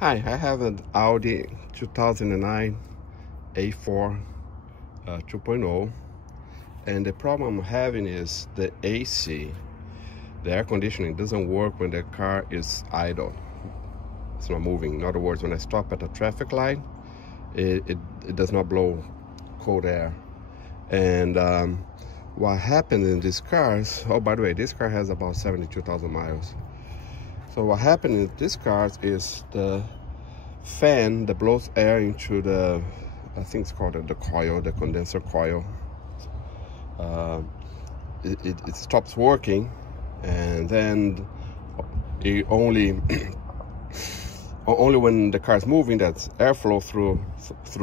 Hi, I have an Audi 2009 A4 2.0, and the problem I'm having is the AC, the air conditioning doesn't work when the car is idle. It's not moving. In other words, when I stop at a traffic light, it does not blow cold air. And what happened in these cars, oh, by the way, this car has about 72,000 miles. So what happened in these cars is the fan that blows air into the, I think it's called the coil, the condenser coil. It stops working, and then it only when the car is moving, that's airflow through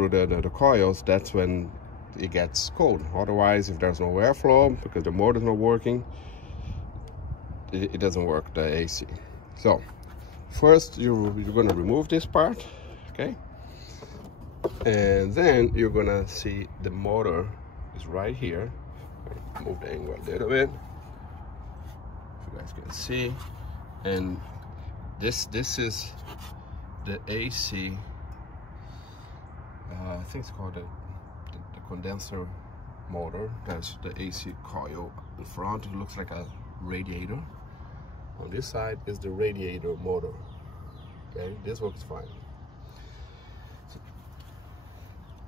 the coils, that's when it gets cold. Otherwise, if there's no airflow because the motor is not working, it doesn't work, the AC. So first you're going to remove this part, okay, and then you're going to see the motor is right here. Move the angle a little bit, if you guys can see. And this is the AC, I think it's called the condenser motor. That's the AC coil in front. It looks like a radiator. On this side is the radiator motor. Okay, this works fine.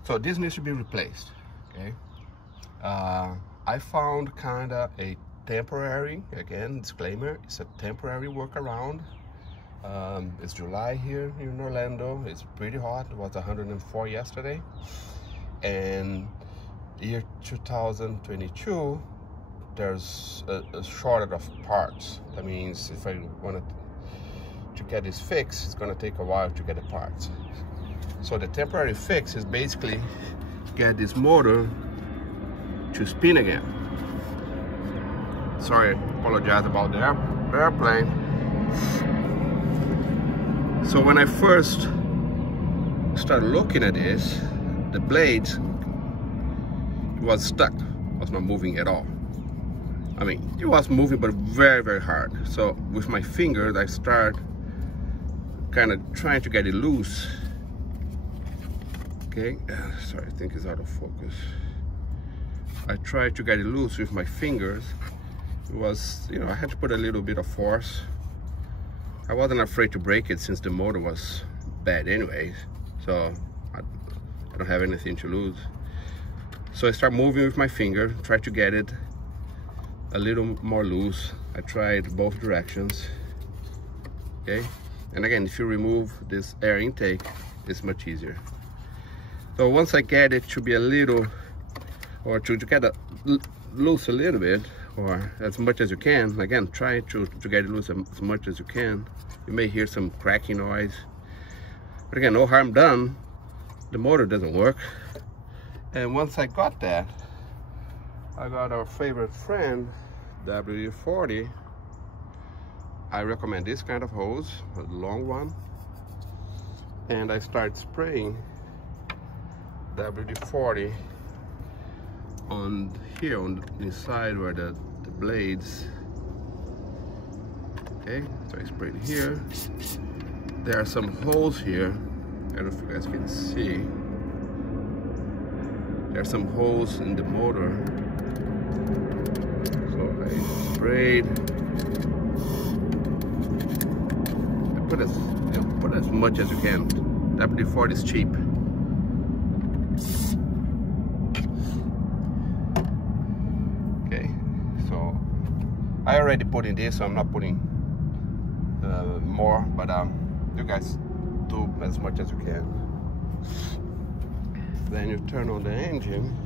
So this needs to be replaced. Okay, I found kind of a temporary, again, disclaimer, it's a temporary workaround. It's July here in Orlando. It's pretty hot. It was 104 yesterday. And year 2022, there's a shortage of parts. That means if I wanted to get this fixed, it's gonna take a while to get the parts. So the temporary fix is basically get this motor to spin again. Sorry, apologize about the airplane. So when I first started looking at this, the blade was stuck, was not moving at all. I mean, it was moving, but very, very hard. So with my fingers, I start kind of trying to get it loose. Okay, sorry, I think it's out of focus. I tried to get it loose with my fingers. It was, you know, I had to put a little bit of force. I wasn't afraid to break it since the motor was bad anyways. So I don't have anything to lose. So I start moving with my finger, try to get it a little more loose. I tried both directions, okay? And again, if you remove this air intake, it's much easier. So once I get it to be a little, or to get it loose a little bit, or as much as you can, again, try to get it loose as much as you can. You may hear some cracking noise, but again, no harm done. The motor doesn't work. And once I got that, I got our favorite friend, WD-40. I recommend this kind of hose, a long one. And I start spraying WD-40 on here, on the side where the blades. Okay, so I sprayed here. There are some holes here. I don't know if you guys can see. There are some holes in the motor. So I sprayed. I put as much as you can. WD-40 is cheap. Okay, so I already put in this, so I'm not putting more, but you guys do as much as you can. Then you turn on the engine.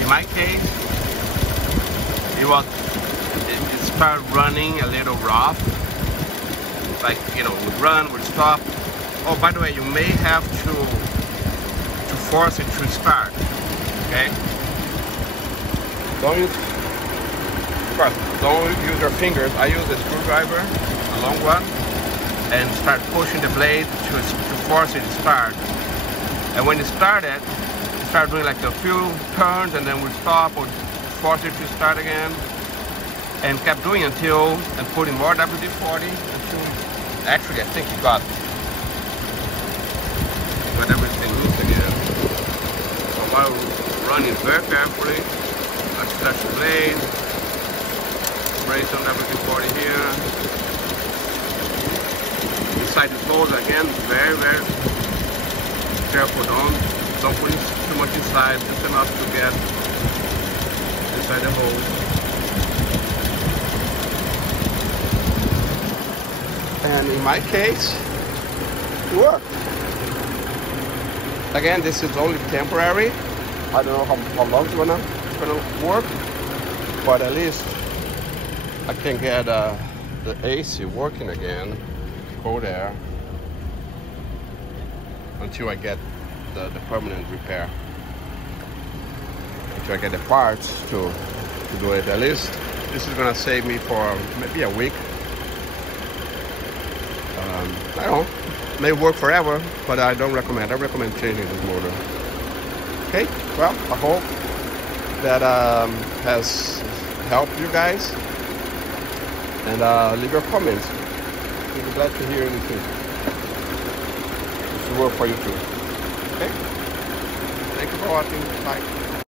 In my case, it started running a little rough. Like, you know, would run, would stop. Oh, by the way, you may have to force it to start. Okay? Don't use your fingers. I use a screwdriver, a long one, and start pushing the blade to force it to start. And when it started, start doing like a few turns, and then we stop or force it to start again, and kept doing until, and putting more WD-40 until actually I think he got everything loose again. So while running very carefully, I touch the blade, spray some WD-40 here. Inside the holes again, very, very careful. Don't put too much inside, just enough to get inside the hole. And in my case, it worked. Again, this is only temporary. I don't know how long it's gonna work, but at least I can get the AC working again, cold air, until I get the permanent repair. Until I get the parts to do it. At least this is gonna save me for maybe a week. I don't know, may work forever, but I don't recommend. I recommend changing this motor. Okay, well, I hope that has helped you guys. And leave your comments. We'll be glad to hear anything. This will work for you too. Okay? Thank you for watching. Bye.